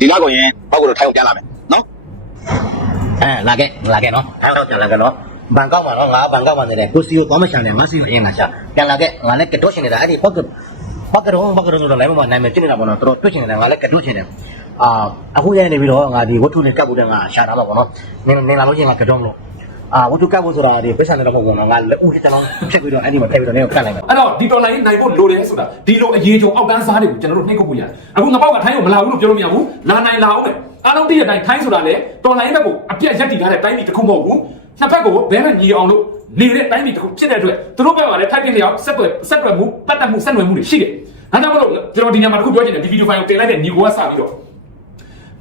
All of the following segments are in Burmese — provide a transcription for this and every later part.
ဒီလောက်ကိုရင်ဘောက်ကတော့ထိုင်အောင်ပြန်လာမယ်နော်အဲလာခဲ့လာခဲ့နော်အဲတော့ပြန်လာခဲ့နော်ဘန်ကောက်မှာနော်ငါဘန်ကောက်မှာနေတယ်ကိုစီကိုသွားမချန်တယ်ငါစီကိုအရင်ငါချပြန်လာခဲ့ငါလည်းကတော့ရှင်နေတာအဲ့ဒီဘောက်ကဘောက်ကတော့ဘောက်ကတော့ဆိုတော့လည်းမမနိုင်မယ်ဖြစ်နေတာပေါ့နော်တော်တော်တွေ့ချင်တယ်ငါလည်းကတော့ရှင်တယ်အာအခုရနေပြီးတော့ငါဒီဝတ္ထုနဲ့ကပ်ဖို့တဲ့ငါရှာတာပါပေါ့နော်နင်နင်လာလို့ချင်းငါကတော့မလို့ အာဝတ္ထုကပ်ဖို့ဆိုတာဒီပိဿာနဲ့တော့မဟုတ်ဘူးနော်ငါလက်ဦးတစ်တလုံးဖြတ်ပြီးတော့အဲ့ဒီမှာထည့်ပြီးတော့နင်ကိုကတ်လိုက်မယ်အဲ့တော့ဒီတော်လိုင်းနိုင်ဖို့လိုတယ်ဆိုတာဒီလိုအရေးကြုံအောက်တန်းစားတွေကိုကျွန်တော်တို့နှိပ်ခုတ်ဖို့ရတယ်အခုငပေါက်ကထိုင်းကိုမလာဘူးလို့ပြောလို့မရဘူးလာနိုင်လာအောင်မယ်အားလုံးတည့်ရတိုင်းထိုင်းဆိုတာလေတော်လိုင်းဘက်ကိုအပြတ်ရက်တည်ထားတဲ့တိုင်းပြည်တစ်ခုမဟုတ်ဘူးနှစ်ဖက်ကိုဘဲနဲ့ညီအောင်လို့နေတဲ့တိုင်းပြည်တစ်ခုဖြစ်တဲ့အတွက်သူတို့ဘက်ကလည်းထိုက်တဲ့လျောက်ဆက်သွယ်ဆက်သွယ်မှုပတ်သက်မှုဆက်နွယ်မှုတွေရှိတယ်ဒါကြောင့်မလို့ကျွန်တော်ဒီညမှာတစ်ခုပြောချင်တယ်ဒီဗီဒီယိုဖိုင်ကိုတင်လိုက်တဲ့ညီကိုကစပြီးတော့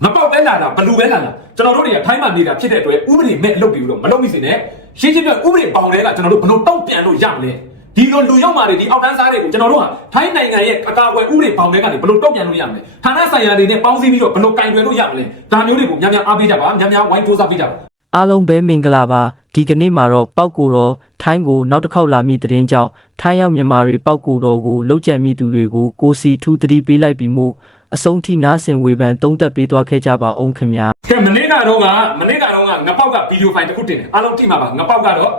မပေါက်ပဲလာတာဘလူပဲလာတာကျွန်တော်တို့တွေကထိုင်းမှာနေတာဖြစ်တဲ့အတွက်ဥပဒေမဲ့အလုပ်တွေလို့မလုပ်မိစေနဲ့ရှင်းရှင်းပြောဥပဒေပေါင်တွေကကျွန်တော်တို့ဘလို့တောက်ပြန်လို့ရမလဲဒီလိုလူရောက်มาတွေဒီအောက်တန်းစားတွေကိုကျွန်တော်တို့ဟာထိုင်းနိုင်ငံရဲ့အကာအကွယ်ဥပဒေပေါင်တွေကနေဘလို့တောက်ပြန်လို့ရမလဲဌာနဆိုင်ရာတွေနဲ့ပေါင်းစည်းပြီးတော့ဘလို့ကင်တွယ်လို့ရမလဲဒါမျိုးတွေကိုများများအားပေးကြပါများများဝိုင်းစူးစမ်းပေးကြပါအားလုံးပဲမင်္ဂလာပါဒီကနေ့မှာတော့ပောက်ကိုတော့ထိုင်းကိုနောက်တစ်ခေါက်လာမိတဲ့တင်ကြောင့်ထိုင်းရောက်မြန်မာတွေပောက်ကိုတော့ကိုလောက်ကျန်မိသူတွေကိုကိုစီထူးသတိပေးလိုက်ပြီးမို့ အဆုံးထိနားဆင်ဝေဖန်သုံးသက်ပေးသွားခဲ့ကြပါအောင်ခင်ဗျာကဲမနေ့ကတော့ကမနေ့ကတော့ကငပောက်ကဗီဒီယိုဖိုင်တစ်ခုတင်တယ်အားလုံးကြည့်မှာပါငပောက်ကတော့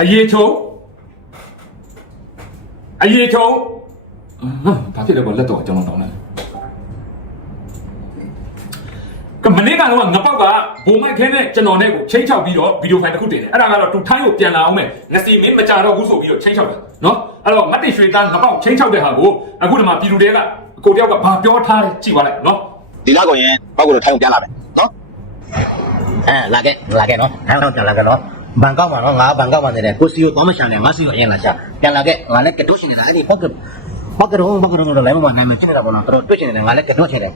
အရေးချုံအရေးချုံဘာဖြစ်လဲကောလက်တော့ကျွန်တော်တောင်းတယ်ကမနေ့ကတော့ငပောက်ကဘုံမိုက်ခဲနဲ့ကျွန်တော်နဲ့ကိုချိန်ချောက်ပြီးတော့ဗီဒီယိုဖိုင်တစ်ခုတင်တယ်အဲ့ဒါကတော့သူထိုင်းကိုပြန်လာအောင်မယ်ငစီမင်းမကြတော့ဘူးဆိုပြီးတော့ချိန်ချောက်တာနော်အဲ့တော့မတ်တိရွှေသားငပောက်ချိန်ချောက်တဲ့ဟာကိုအခုဒီမှာပြည်သူတွေက ကိုတယောက်ကဘာပြောထားလဲကြည့်ပါလိုက်နော်ဒီလောက်ကိုရင်ဘောက်ကတော့ထိုင်အောင်ပြန်လာမယ်နော်အဲလာခဲ့လာခဲ့နော်အဲတော့ပြန်လာခဲ့နော်ဘန်ကောက်မှာနော်ငါဘန်ကောက်မှာနေတယ်ကိုစီကိုသွားမချန်တယ်ငါစီကိုအရင်လာချပြန်လာခဲ့ငါလည်းကတော့ရှင်နေတာအဲ့ဒီဘောက်ကဘောက်ကတော့ဘောက်ကတော့ဆိုတော့လည်းမမနိုင်မယ်ဖြစ်နေတာပေါ့နော်တော်တော်တွေ့ချင်တယ်ငါလည်းကတော့ရှင်တယ်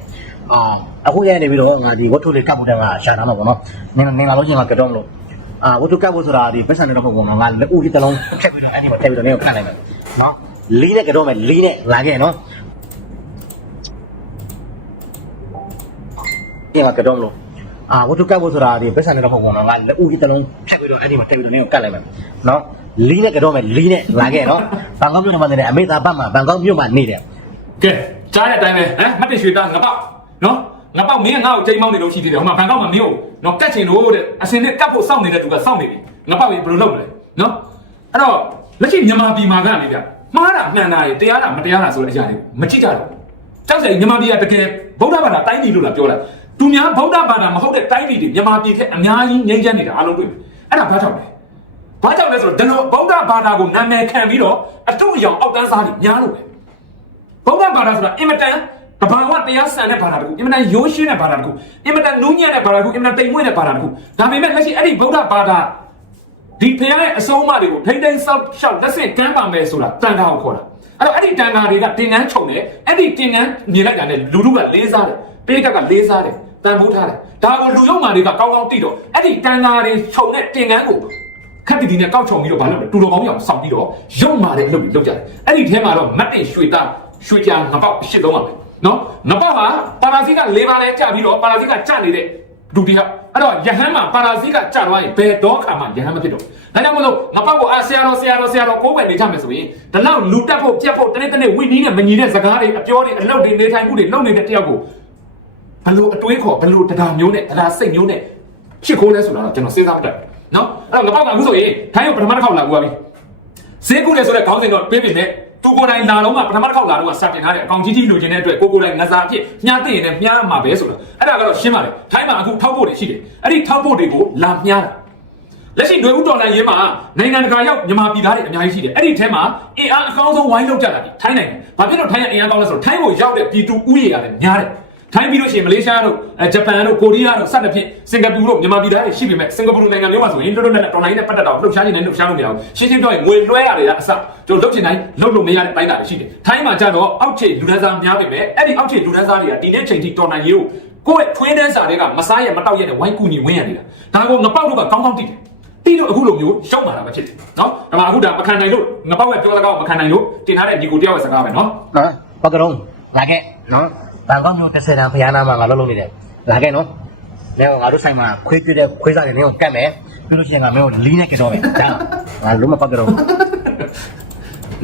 အာအခုရနေပြီးတော့ငါဒီဝတ္ထုလေးကပ်ဖို့တဲ့ငါရှာတာမှာပေါ့နော်နင်နင်လာလို့ချင်းငါကတော့မလို့အာဝတ္ထုကပ်ဖို့ဆိုတာဒီပိဿာနဲ့တော့မဟုတ်ဘူးနော်ငါလက်ဦးတစ်တလုံးဖြတ်ပြီးတော့အဲ့ဒီမှာထည့်ပြီးတော့နင်ကိုကတ်လိုက်မယ်နော်လီးနဲ့ကတော့မယ်လီးနဲ့လာခဲ့နော် ပြန်လာကတော့မလို့အာဝတ္ထုကပ်ဖို့ဆိုတာဒီပတ်စံနဲ့တော့မဟုတ်ဘူးနော်ငါလက်ဦးကြီးတစ်လုံးဖြတ်ပြီးတော့အဲ့ဒီမှာတက်ပြီးတော့နင်းကိုကတ်လိုက်မယ်နော်လီးနဲ့ကတော့မယ်လီးနဲ့လာခဲ့နော်ဘန်ကောက်မြို့မှာနေတယ်အမေသာဘတ်မှာဘန်ကောက်မြို့မှာနေတယ်ကဲကြားတဲ့အတိုင်းပဲဟမ်မတ်တရွှေသားငပောက်နော်ငပောက်မင်းကငါ့ကိုချိန်မောင်းနေလို့ရှိသေးတယ်ဟိုမှာဘန်ကောက်မှာမင်းကိုနော်ကတ်ချင်လို့တဲ့အစင်နဲ့ကတ်ဖို့စောင့်နေတဲ့သူကစောင့်နေပြီငပောက်ရေဘယ်လိုလုပ်မလဲနော်အဲ့တော့လက်ရှိမြန်မာပြည်မှာကနေဗျမှားတာမှန်တာတွေတရားတာမတရားတာဆိုတဲ့အရာတွေမကြည့်ကြတော့ကြောက်စရာမြန်မာပြည်ကတကယ်ဗုဒ္ဓဘာသာတိုင်းပြည်လို့လားပြောလိုက် သူများဗုဒ္ဓဘာသာမဟုတ်တဲ့တိုင်းပြည်တွေမြန်မာပြည်ကအများကြီးငြိမ်းချမ်းနေတာအားလုံးတွေ့ပြီအဲ့ဒါဘာကြောင့်လဲဘာကြောင့်လဲဆိုတော့ဒီလိုဗုဒ္ဓဘာသာကိုနာမည်ခံပြီးတော့အထုအယောင်အောက်တန်းစားတွေများလို့ပဲဗုဒ္ဓဘာသာဆိုတာအင်မတန်တဘာဝတရားဆန်တဲ့ဘာသာတစ်ခုအင်မတန်ရိုးရှင်းတဲ့ဘာသာတစ်ခုအင်မတန်နူးညံ့တဲ့ဘာသာတစ်ခုအင်မတန်တိမ်မွေ့တဲ့ဘာသာတစ်ခုဒါပေမဲ့လက်ရှိအဲ့ဒီဗုဒ္ဓဘာသာဒီဖရားရဲ့အဆုံးအမတွေကိုထိမ့်သိမ်းဆောက်ရှောက်လက်ဆင့်ကမ်းပါမယ်ဆိုတာတန်ခါကိုခေါ်တာအဲ့တော့အဲ့ဒီတန်ခါတွေကတင်ငန်းခြုံတယ်အဲ့ဒီတင်ငန်းမြင်လိုက်တာနဲ့လူလူကလေးစားတယ် ပိဋကကလေးစားတယ်တန်ဖိုးထားတယ်ဒါကိုလူရုံမာတွေကကောင်းကောင်းသိတော့အဲ့ဒီတန်ခါတွေခြုံတဲ့တင်ငန်းကိုခက်တီတီနဲ့ကောက်ချုံပြီးတော့ဘာလုပ်လဲတူတော်ကောင်းအောင်စောင့်ပြီးတော့ရုံမာတဲ့အလုပ်တွေလုပ်ကြတယ်အဲ့ဒီထဲမှာတော့မတ်တင်ရွှေသားရွှေကြာငပောက်ရှစ်လုံးပါပဲနော်ငပောက်ဟာပါရာဇီက၄ပါးလဲကြာပြီးတော့ပါရာဇီကကြာနေတဲ့ဒုတိယအဲ့တော့ယဟန်မှာပါရာဇီကကြာသွားရင်ဘယ်တော့ခါမှယဟန်မဖြစ်တော့ဒါကြောင့်မလို့ငပောက်ကိုအာဆရာတော်ဆရာတော်ဆရာတော်ကိုးကွယ်နေကြမယ်ဆိုရင်ဒီလောက်လူတက်ဖို့ပြက်ဖို့တနေ့တနေ့ဝိနည်းနဲ့မညီတဲ့စကားတွေအပြောတွေအလုပ်တွေနေထိုင်မှုတွေလုပ်နေတဲ့တယောက်ကို ဘလို့အတွေးခေါ်ဘလို့တရားမျိုးနဲ့တရားစိတ်မျိုးနဲ့ဖြစ်ခိုးလဲဆိုတာတော့ကျွန်တော်စဉ်းစားမတတ်ဘူးနော်အဲ့တော့ငပောက်ကအခုဆိုရင်ထိုင်းကိုပထမတစ်ခေါက်လာကူပါပြီဈေးကုလဲဆိုတဲ့ခေါင်းစဉ်တော့ပြေးပြီနဲ့သူကိုယ်တိုင်လာတော့ကပထမတစ်ခေါက်လာတော့ကစတင်ထားတဲ့အကောင်ကြီးကြီးလိုချင်တဲ့အတွက်ကိုကိုယ်တိုင်ငစားအဖြစ်မြားသိရင်လည်းမြားမှာပဲဆိုတာအဲ့ဒါကတော့ရှင်းပါတယ်ထိုင်းမှာအခုထောက်ဖို့တွေရှိတယ်အဲ့ဒီထောက်ဖို့တွေကိုလာမြားတာလက်ရှိຫນွေဦးတော်လိုင်းရေးမှာနိုင်ငံတကာရောက်မြန်မာပြည်သားတွေအများကြီးရှိတယ်အဲ့ဒီထဲမှာအင်အားအကောင်းဆုံးဝိုင်းလောက်ကြတာဒီထိုင်းနိုင်ငံဘာဖြစ်လို့ထိုင်းကအင်အားကောင်းလဲဆိုတော့ထိုင်းကိုရောက်တဲ့ပြည်သူဥယျာဉ်ကလည်းများတယ် ထိုင်းပြီးလို့ရှိရင်မလေးရှားတို့အဲဂျပန်တို့ကိုရီးယားတို့စသဖြင့်စင်ကာပူတို့မြန်မာပြည်သားတွေရှိပေမဲ့စင်ကာပူနိုင်ငံမျိုးမှာဆိုရင်တို့တို့နဲ့တော်လိုင်းနဲ့ပတ်သက်တော့လှုပ်ရှားနေတယ်လှုပ်ရှားလို့မရဘူးရှင်းရှင်းပြောရင်ငွေလွှဲရတယ်ကအစကျွန်တော်လှုပ်ချင်တိုင်းလှုပ်လို့မရတဲ့ပိုင်းတာတွေရှိတယ်ထိုင်းမှာကြတော့အောက်ခြေလူဒန်းစားများပေမဲ့အဲ့ဒီအောက်ခြေလူဒန်းစားတွေကဒီနေ့ချိန်ထိတော်နိုင်ရေးကိုကိုယ့်ရဲ့ထွေးတန်းစာတွေကမစားရမတောက်ရတဲ့ဝိုင်းကူညီဝင်းရနေတာဒါကိုငပောက်တို့ကကောင်းကောင်းသိတယ်တီးတော့အခုလိုမျိုးရှောက်လာတာပဲဖြစ်တယ်နော်ဒါမှအခုဒါမခံနိုင်လို့ငပောက်ရဲ့ပြောစကားကိုမခံနိုင်လို့တင်ထားတဲ့ညီကိုတယောက်ရဲ့စကားပဲနော်နော်ဘောက်ကတော့လာခဲ့နော် ဘန်ကောက်မြို့တစ်ဆယ်တန်းဖျားနာမှာငါလုံးလုံးနေတယ်လာခဲ့နော်လဲငါတို့ဆိုင်မှာခွေးပြတဲ့ခွေးစားတွေနင်းကိုကတ်မယ်ပြီးလို့ရှိရင်ငါမင်းကိုလီးနဲ့ကတော့မယ်ဒါငါလုံးမပေါက်ကတော့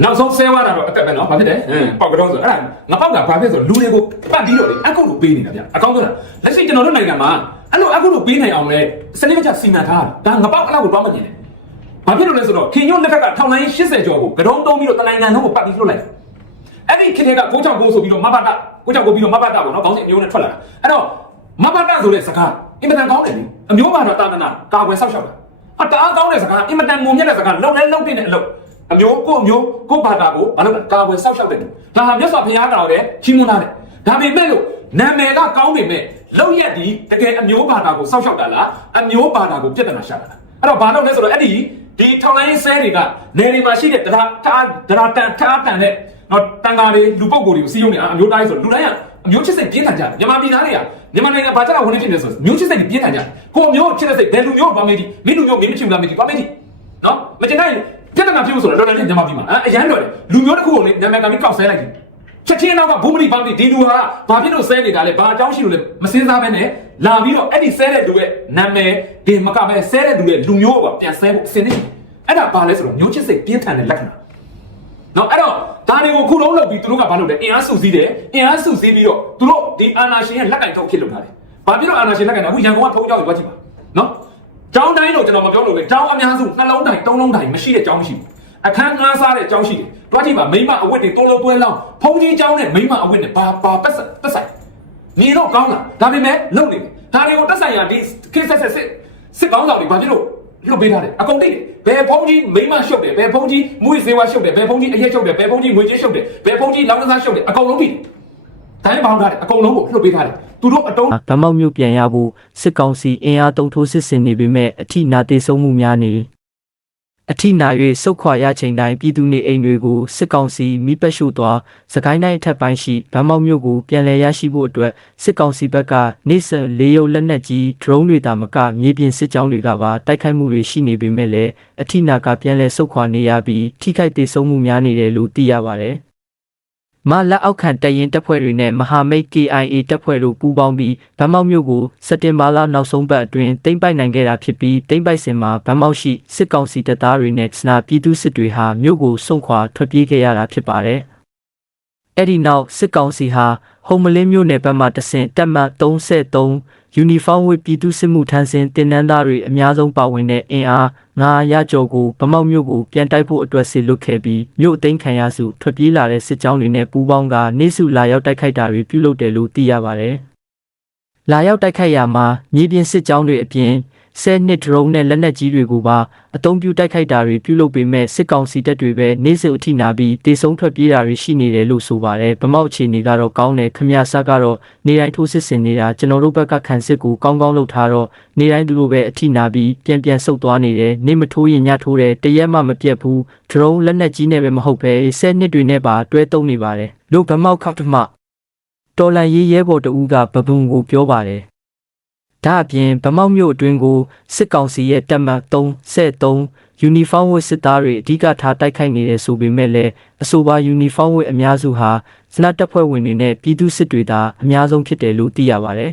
နောက်ဆုံးဆဲသွားတာတော့အသက်ပဲနော်ဘာဖြစ်လဲဟင်းပေါက်ကတော့ဆိုအဲ့ဒါငါပေါက်ကဘာဖြစ်ဆိုလူတွေကိုပတ်ပြီးတော့လေအကုတ်လိုပေးနေတာဗျအကောင်းဆုံးလားလက်ရှိကျွန်တော်တို့နိုင်ငံမှာအဲ့လိုအကုတ်လိုပေးနိုင်အောင်လဲစနစ်တကျစီမံထားတာဒါငါပေါက်အဲ့လောက်ကိုတော့မမြင်နဲ့ဘာဖြစ်လို့လဲဆိုတော့ခင်ညွတ်လက်ထက်ကထောင်လိုင်း80ကျော်ကိုကတော့တုံးပြီးတော့တနိုင်ငံလုံးကိုပတ်ပြီးလွှတ်လိုက် အဲ့ဒီခေတ်ကကိုချောင်ကိုဆိုပြီးတော့မဘတာကိုချောင်ကိုပြီးတော့မဘတာပေါ့နော်ခေါင်းစဉ်အမျိုးနဲ့ထွက်လာတာအဲ့တော့မဘတာဆိုတဲ့စကားအင်မတန်ကောင်းတယ်လေအမျိုးဘာတော့တာသနာကာကွယ်ဆောက်ရှောက်တာအတားကောင်းတဲ့စကားအင်မတန်ငုံမြတ်တဲ့စကားလုံးလဲလုံးတင်တဲ့အလုပ်အမျိုးကိုအမျိုးကိုဘာသာကိုဘာလို့လဲကာဝယ်ဆောက်ရှောက်တယ်ဒါဟာမြတ်စွာဘုရားတော်တဲ့ချီးမွမ်းထားတယ်ဒါပေမဲ့လို့နာမည်ကကောင်းပေမဲ့လောက်ရက်ဒီတကယ်အမျိုးဘာသာကိုဆောက်ရှောက်တာလားအမျိုးဘာသာကိုပြဿနာရှာတာလားအဲ့တော့ဘာလို့လဲဆိုတော့အဲ့ဒီဒီထောင်လိုင်းဆဲတွေကနေတွေမှာရှိတဲ့တရားထားတရားတန်ထားတန်တဲ့ တော့တန်ဃာတွေလူပုဂ္ဂိုလ်တွေကိုစီးရုံးနေအမျိုးတိုင်းဆိုလူတိုင်းကအမျိုးချစ်စိတ်ပြင်းထန်ကြတယ်မြန်မာပြည်သားတွေကမြန်မာနိုင်ငံဘာကြောင့်ဝင်နေဖြစ်နေဆိုမျိုးချစ်စိတ်ပြင်းထန်ကြတယ်ကိုအမျိုးချစ်တဲ့စိတ်ဘယ်လူမျိုးဘာမေးဒီမင်းလူမျိုးမင်းမချင်ဘူးလားမေးဒီဘာမေးဒီနော်မချင်နိုင်ပြဿနာဖြစ်လို့ဆိုတော့လောလောလင်းမြန်မာပြည်မှာအရန်တော်တယ်လူမျိုးတစ်ခုကိုလေနာမည်ကပြီးကောက်ဆဲလိုက်တယ်ချက်ချင်းတော့ကဘုမလီပန်းဒီဒီလူဟာဘာဖြစ်လို့ဆဲနေတာလဲဘာအကြောင်းရှိလို့လဲမစင်းစားပဲနဲ့လာပြီးတော့အဲ့ဒီဆဲတဲ့လူရဲ့နာမည်ဒီမကပဲဆဲတဲ့လူရဲ့လူမျိုးကပြန်ဆဲဖို့အစင်းနေအဲ့ဒါဘာလဲဆိုတော့မျိုးချစ်စိတ်ပြင်းထန်တဲ့လက္ခဏာ နော်အဲ့တော့ဒါတွေကိုခုလုံးလုပ်ပြီးသူတို့ကဘာလုပ်လဲအင်အားစုစည်းတယ်အင်အားစုစည်းပြီးတော့သူတို့ဒီအာနာရှင်ရဲ့လက်ကင်ထုတ်ဖြစ်လုပ်ထားတယ်ဘာဖြစ်လို့အာနာရှင်လက်ကင်တာအခုရန်ကုန်ကဖုံးကြောက်ရွာကြည့်ပါနော်ကျောင်းတိုင်းတော့ကျွန်တော်မပြောလို့ပဲကျောင်းအများစုနှလုံးတိုင်းသုံးလုံးတိုင်းမရှိတဲ့ကျောင်းမရှိဘူးအခန်းငှားစားတဲ့ကျောင်းရှိတယ်တွားကြည့်ပါမိမအဝတ်တွေတိုးလုံးတွဲလောင်းဖုံးကြီးကျောင်းနဲ့မိမအဝတ်နဲ့ဘာဘာပတ်ဆက်ပတ်ဆိုင်ညီတော့ကောင်းလားဒါပေမဲ့လုံနေတယ်ဒါတွေကိုတက်ဆိုင်ရဒီခေတ်ဆက်ဆက်စစ်စစ်ကောင်းဆောင်တွေဘာဖြစ်လို့ လွတ်ပေးထားတယ်အကုန်သိတယ်ဘယ်ဖုံးကြီးမိမရှုပ်တယ်ဘယ်ဖုံးကြီးမွေးစေဝါရှုပ်တယ်ဘယ်ဖုံးကြီးအရက်ရှုပ်တယ်ဘယ်ဖုံးကြီးငွေကြေးရှုပ်တယ်ဘယ်ဖုံးကြီးလောင်းကစားရှုပ်တယ်အကုန်လုံးပြီတိုင်းပေါင်းထားတယ်အကုန်လုံးကိုလွတ်ပေးထားတယ်သူတို့အတုံးဗမောက်မျိုးပြန်ရဖို့စစ်ကောင်စီအင်အားတုံထိုးစစ်ဆင်နေပေမဲ့အထိနာသေးဆုံးမှုများနေ အထိနာ၍စုတ်ခွာရချိန်တိုင်းပြည်သူနေအိမ်တွေကိုစစ်ကောင်စီမိပတ်ရှို့သွားစကိုင်းတိုင်းအထက်ပိုင်းရှိဗမောက်မျိုးကိုပြန်လည်ရရှိဖို့အတွက်စစ်ကောင်စီဘက်ကနေဆက်လေးရုပ်လက်နက်ကြီး drone တွေတာမကမြေပြင်စစ်ကြောင်းတွေကပါတိုက်ခိုက်မှုတွေရှိနေပေမဲ့လည်းအထိနာကပြန်လည်စုတ်ခွာနေရပြီးထိခိုက်သေးဆုံးမှုများနေတယ်လို့သိရပါတယ် မလက်အောက်ခံတရင်တပ်ဖွဲ့တွေနဲ့မဟာမိတ် KIA တပ်ဖွဲ့တို့ပူးပေါင်းပြီးဗမောက်မြို့ကိုစက်တင်ဘာလနောက်ဆုံးပတ်အတွင်းတိမ့်ပိုက်နိုင်ခဲ့တာဖြစ်ပြီးတိမ့်ပိုက်စင်မှာဗမောက်ရှိစစ်ကောင်စီတပ်သားတွေနဲ့စနာပြည်သူစစ်တွေဟာမြို့ကိုစုံခွာထွက်ပြေးခဲ့ရတာဖြစ်ပါတယ်။အဲ့ဒီနောက်စစ်ကောင်စီဟာဟုံမလင်းမြို့နယ်ဘက်မှတဆင့်တပ်မ33 ယူနီဖောင်းဝတ်ပြည်သူစစ်မှုထမ်းစဉ်တင်နန်းသားတွေအများဆုံးပါဝင်တဲ့အင်အား900ကျော်ကိုဗမောက်မြို့ကိုပြန်တိုက်ဖို့အတွက်စစ်လွတ်ခဲ့ပြီးမြို့အသိမ်းခံရစုထွက်ပြေးလာတဲ့စစ်ကြောင်းတွေနဲ့ပူးပေါင်းကနေစုလာရောက်တိုက်ခိုက်တာတွေပြုလုပ်တယ်လို့သိရပါတယ်။လာရောက်တိုက်ခိုက်ရမှာမြေပြင်စစ်ကြောင်းတွေအပြင် ဆဲနှစ်ဒရုန်းနဲ့လက်နက်ကြီးတွေကိုပါအုံပြုတိုက်ခိုက်တာတွေပြုလုပ်ပေမဲ့စစ်ကောင်စီတပ်တွေပဲနေစုအထိနာပြီးတေဆုံးထွက်ပြေးတာတွေရှိနေတယ်လို့ဆိုပါတယ်ဗမောက်အခြေအနေကတော့ကောင်းတယ်ခမရဆက်ကတော့နေတိုင်းထိုးစစ်ဆင်နေတာကျွန်တော်တို့ဘက်ကခံစစ်ကိုကောင်းကောင်းလုပ်ထားတော့နေတိုင်းသူတို့ပဲအထိနာပြီးပြန်ပြန်ဆုတ်သွားနေတယ်နေမထိုးရင်ညထိုးတယ်တရက်မှမပြတ်ဘူးဒရုန်းလက်နက်ကြီးနဲ့ပဲမဟုတ်ပဲဆဲနှစ်တွေနဲ့ပါတွဲသုံးနေပါတယ်လို့ဗမောက်ခောက်ထမတော်လန်ရေးရဲဘော်တဦးကဘဘုံကိုပြောပါတယ် ဒါအပြင်ဗမောက်မြို့အတွင်းကိုစစ်ကောင်စီရဲ့တပ်မ373ယူနီဖောင်းဝတ်စစ်သားတွေအဓိကထားတိုက်ခိုက်နေတယ်ဆိုပေမဲ့လည်းအဆိုပါယူနီဖောင်းဝတ်အများစုဟာစနတ်တပ်ဖွဲ့ဝင်တွေနဲ့ပြည်သူစစ်တွေသာအများဆုံးဖြစ်တယ်လို့သိရပါတယ်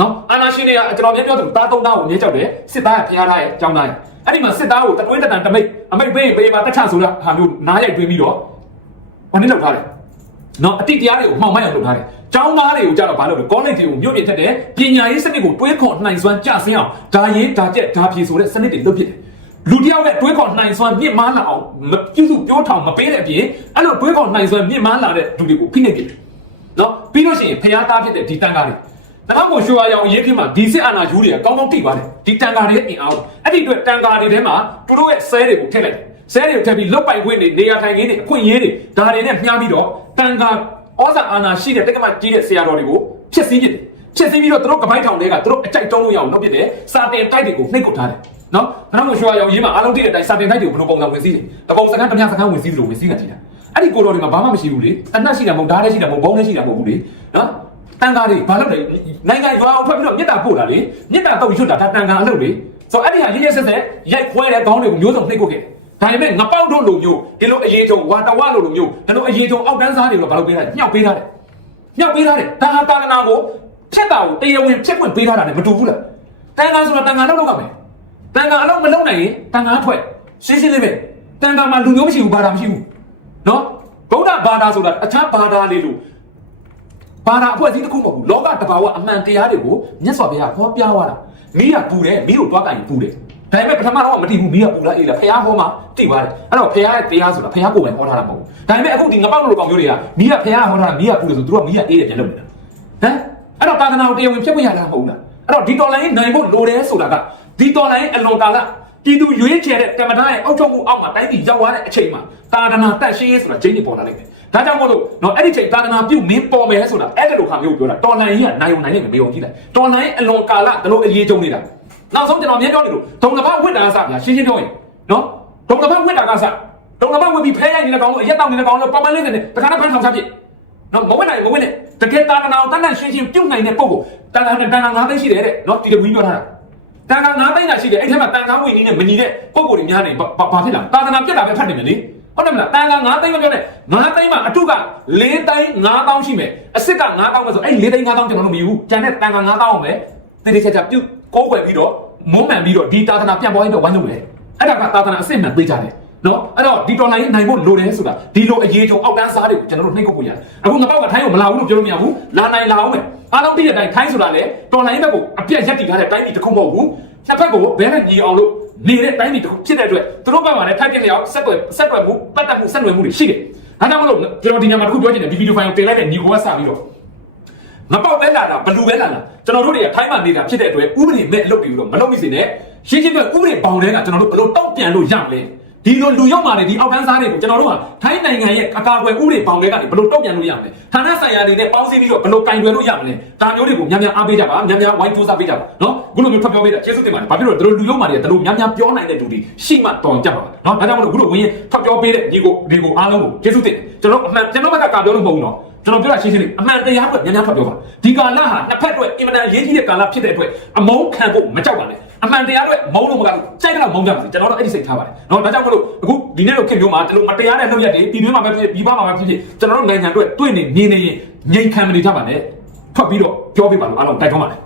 နော်အာနာရှင်တွေကကျွန်တော်မြင်ပြောသူတားသုံးသားကိုမြင်ကြောက်တယ်စစ်သားကဖျားထားရဲ့အကြောင်းသားရဲ့အဲ့ဒီမှာစစ်သားကိုတတွင်းတတန်တမိတ်အမိတ်ပေးပေးမှာတက်ချဆိုတာဟာမျိုးနားရိုက်တွင်းပြီးတော့ဘာနည်းလောက်ထားတယ် နော်အတိတရားတွေကိုမှောင်မိုက်အောင်လုပ်ထားတယ်ကျောင်းသားတွေကိုကြတော့ဘာလုပ်လဲကောလိပ်တွေကိုမြို့ပြင်ထက်တယ်ပညာရေးစနစ်ကိုတွေးခေါ်နှိုင်စွမ်းကြဆင်းအောင်ဒါရေးဒါကျက်ဒါဖြေဆိုတဲ့စနစ်တွေလုပ်ဖြစ်တယ်လူတယောက်ရဲ့တွေးခေါ်နှိုင်စွမ်းမြင့်မားလာအောင်မပြုစုပြောထောင်မပေးတဲ့အပြင်အဲ့လိုတွေးခေါ်နှိုင်စွမ်းမြင့်မားလာတဲ့လူတွေကိုဖိနှိပ်ဖြစ်တယ်နော်ပြီးလို့ရှိရင်ဖျားသားဖြစ်တဲ့ဒီတန်ကားတွေတခါမှရွှေဝါရောင်ရေးဖြစ်မှာဒီစစ်အာဏာယူတွေကကောင်းကောင်းတိပါတယ်ဒီတန်ကားတွေရဲ့အင်အားကိုအဲ့ဒီအတွက်တန်ကားတွေထဲမှာသူတို့ရဲ့ဆဲတွေကိုထည့်လိုက်တယ် ဆဲတွေကိုထည့်ပြီးလုတ်ပိုင်ခွင့်တွေနေရာထိုင်ခင်းတွေအခွင့်အရေးတွေဒါတွေနဲ့မျှပြီးတော့တန်ကားဩဇာအာဏာရှိတဲ့တက္ကမကြီးတဲ့ဆရာတော်တွေကိုဖျက်ဆီးပစ်တယ်ဖျက်ဆီးပြီးတော့သူတို့ကပိုင်းထောင်တွေကသူတို့အကြိုက်တုံးလို့ရအောင်လုပ်ပစ်တယ်စာတင်တိုက်တွေကိုနှိပ်ကုတ်ထားတယ်နော်ခဏမှရွှေဝါရောင်ရေးမှာအားလုံးတိတဲ့အတိုင်းစာတင်တိုက်တွေကိုဘယ်လိုပုံစံဝင်စည်းတယ်တပုံစကားတစ်ပြစကားဝင်စည်းသလိုဝင်စည်းတာကြည့်တာအဲ့ဒီကိုတော်တွေမှာဘာမှမရှိဘူးလေအနှက်ရှိတာမဟုတ်ဓာတ်လည်းရှိတာမဟုတ်ဘုံလည်းရှိတာမဟုတ်ဘူးလေနော်တန်ကားတွေဘာလုပ်လဲနိုင်ငံရွာအောင်ထွက်ပြီးတော့မြစ်တာပို့တာလေမြစ်တာတော့ရွတ်တာဒါတန်ကားအလုပ်လေဆိုတော့အဲ့ဒီဟာရင်းရဆက်ဆက်ရိုက်ခွဲတဲ့ခေါင်းတွေကိုမျိုးစုံနှိပ်ကုတ်ခဲ့ ဒါပေမဲ့ငပေါက်တို့လိုမျိုးဒီလိုအရေးချုံဝါတဝလိုလိုမျိုးဒီလိုအရေးချုံအောက်တန်းစားတွေကိုဘာလုပ်ပေးတာညှောက်ပေးထားတယ်ညှောက်ပေးထားတယ်ဒါဟာတာလနာကိုဖြတ်တာကိုတရားဝင်ဖြတ်ခွင့်ပေးထားတာနဲ့မတူဘူးလားတန်ကားဆိုတာတန်ကားလုပ်လုပ်ရမယ်တန်ကားအလုပ်မလုပ်နိုင်ရင်တန်ကားထွက်ရှင်းရှင်းလေးပဲတန်ခါမှာလူမျိုးမရှိဘူးဘာသာမရှိဘူးနော်ဗုဒ္ဓဘာသာဆိုတာအခြားဘာသာလေးလို့ဘာသာအဖွဲ့အစည်းတစ်ခုမဟုတ်ဘူးလောကတဘာဝအမှန်တရားတွေကိုမြတ်စွာဘုရားဟောပြသွားတာမိကပူတယ်မိကိုတွားကန်ရင်ပူတယ် ဒါပေမဲ့ပထမတော့မတည်ဘူးမိကပူလားအေးလားဖះဟောမှာတိပါတယ်အဲ့တော့ဖះရဲ့တရားဆိုတာဖះကိုယ်ပဲဟောထားတာမဟုတ်ဘူးဒါပေမဲ့အခုဒီငပောက်လိုကောင်မျိုးတွေကမိကဖះဟောထားတာမိကပူတယ်ဆိုသူတို့ကမိကအေးတယ်ပြန်လုပ်နေတာဟမ်အဲ့တော့ကာသနာကိုတရားဝင်ဖြစ်ခွင့်ရတာမဟုတ်ဘူးလားအဲ့တော့ဒီတော်လိုင်းနိုင်ဖို့လိုတယ်ဆိုတာကဒီတော်လိုင်းအလွန်ကာလပြည်သူရွေးချယ်တဲ့ကမ္မဋ္ဌာန်းရဲ့အောက်ချုပ်မှုအောက်မှာတိုင်းပြည်ရောက်သွားတဲ့အချိန်မှာတာဒနာတက်ရှင်းရေးဆိုတာဂျင်းကြီးပေါ်လာလိမ့်မယ်ဒါကြောင့်မို့လို့နော်အဲ့ဒီချိန်တာဒနာပြုတ်မင်းပေါ်မယ်ဆိုတာအဲ့ဒါလိုခါမျိုးပြောတာတော်လိုင်းကြီးကနိုင်ုံနိုင်နေမယ်မေုံကြည့်လိုက်တော်လိုင်းအလွန်ကာလဒလို့အရေးကြုံနေတာ နောက်ဆုံးကျွန်တော်မြင်ပြောနေလို့ဒုံကပတ်ဝစ်တာကစဗျာရှင်းရှင်းပြောရင်နော်ဒုံကပတ်ဝစ်တာကစဒုံကပတ်ဝစ်ပြီးဖဲရိုက်နေတဲ့ကောင်လို့အရက်တောက်နေတဲ့ကောင်လို့ပပလေးနဲ့တခါတော့ဖမ်းဆောင်စားပြစ်နော်မဝင်နိုင်မဝင်နဲ့တကယ်တာဒနာကိုတန်းတန်းရှင်းရှင်းပြုတ်နိုင်တဲ့ပုံကိုတန်ခါတန်ခါငါးသိရှိတယ်တဲ့နော်ဒီလိုဝီးပြောထားတာတန်ခါငါးသိန်းသာရှိတယ်အဲ့ထက်မှာတန်ခါဝင်ကြီးနဲ့မညီတဲ့ပုံကိုယ်တွေများနေဘာဘာဖြစ်လာသာသနာပြတ်တာပဲဖတ်နေမယ်လေဟုတ်တယ်မလားတန်ခါငါးသိန်းမပြောနဲ့ငါးသိန်းမှာအထုက၄သိန်း၅တောင်းရှိမယ်အစ်စ်က၅တောင်းပဲဆိုအဲ့၄သိန်း၅တောင်းကျွန်တော်တို့မယူဘူးကျန်တဲ့တန်ခါ၅တောင်းအောင်ပဲတတိချက်ချက်ပြုတ်ကိုးွယ်ပြီးတော့ မုံမှန်ပြီးတော့ဒီသာသနာပြန့်ပွားရေးတော့ဝမ်းလုပ်လေအဲ့ဒါကသာသနာအစစ်မှန်ပေးကြတယ်နော်အဲ့တော့ဒီတော်လိုင်းနိုင်ဖို့လိုတယ်ဆိုတာဒီလိုအရေးကြုံအောက်တန်းစားတွေကိုကျွန်တော်တို့နှိပ်ကုတ်ဖို့ရတယ်အခုငပောက်ကထိုင်းကိုမလာဘူးလို့ပြောလို့မရဘူးလာနိုင်လာအောင်မယ်အားလုံးသိတဲ့အတိုင်းထိုင်းဆိုတာလေတော်လိုင်းဘက်ကိုအပြတ်ရက်တည်ထားတဲ့တိုင်းပြည်တစ်ခုမဟုတ်ဘူးတစ်ဖက်ကိုဘဲနဲ့ညီအောင်လို့နေတဲ့တိုင်းပြည်တစ်ခုဖြစ်တဲ့အတွက်သူတို့ဘက်မှာလည်းထိုက်တဲ့လျောက်ဆက်ွယ်ဆက်ွယ်မှုပတ်သက်မှုဆက်နွယ်မှုတွေရှိတယ်ဒါကြောင့်မလို့ကျွန်တော်ဒီညမှာတစ်ခုပြောချင်တယ်ဒီဗီဒီယိုဖိုင်ကိုတင်လိုက်တဲ့ညီကိုကစပြီးတော့ မပေါက်ပဲလာတာဘလူပဲလာတာကျွန်တော်တို့တွေကထိုင်းမှာနေတာဖြစ်တဲ့အတွက်ဥပဒေမဲ့အလုပ်တွေလို့မလုပ်မိစေနဲ့ရှင်းရှင်းပြောဥပဒေပေါင်တဲ့ကကျွန်တော်တို့ဘယ်လိုတောက်ပြန်လို့ရမလဲဒီလိုလူရောက်มาလေဒီအောက်တန်းစားတွေကိုကျွန်တော်တို့ကထိုင်းနိုင်ငံရဲ့အကာအကွယ်ဥပဒေပေါင်တွေကနေဘယ်လိုတောက်ပြန်လို့ရမလဲဌာနဆိုင်ရာတွေနဲ့ပေါင်းစည်းပြီးတော့ဘယ်လိုကင်တွယ်လို့ရမလဲဒါမျိုးတွေကိုများများအားပေးကြပါများများဝိုင်းစူးစမ်းပေးကြပါနော်အခုလိုမျိုးဖတ်ပြောပေးတာကျေးဇူးတင်ပါတယ်ဘာဖြစ်လို့လဲတို့လူရောက်มาတွေကတို့များများပြောနိုင်တဲ့လူတွေရှိမှတော်ကြပါပါနော်ဒါကြောင့်မလို့အခုလိုဝင်ရင်ဖတ်ပြောပေးတဲ့ညီကိုဒီကိုအားလုံးကိုကျေးဇူးတင်ကျွန်တော်အမှန်ကျွန်တော်ဘက်ကကပြောလို့မဟုတ်ဘူးနော် ကျွန်တော်ပြောတာရှင်းရှင်းလေးအမှန်တရားအတွက်များများဖတ်ပြောပါဒီကာလဟာနှစ်ဖက်အတွက်အင်မတန်ရေးကြီးတဲ့ကာလဖြစ်တဲ့အတွက်အမုန်းခံဖို့မကြောက်ပါနဲ့အမှန်တရားအတွက်မုန်းလို့မကဘူးကြိုက်တော့မုန်းကြပါစေကျွန်တော်တို့အဲ့ဒီစိတ်ထားပါတယ်နော်ဒါကြောင့်မလို့အခုဒီနေ့လိုခင်မျိုးမှာဒီလိုမတရားတဲ့လုပ်ရက်တွေပြည်တွင်းမှာပဲဖြစ်ပြည်ပမှာပဲဖြစ်ဖြစ်ကျွန်တော်တို့နိုင်ငံအတွက်တွေ့နေနေနေရင်ငြိမ်ခံမနေကြပါနဲ့ဖတ်ပြီးတော့ပြောပြပါလို့အားလုံးတိုက်တွန်းပါတယ်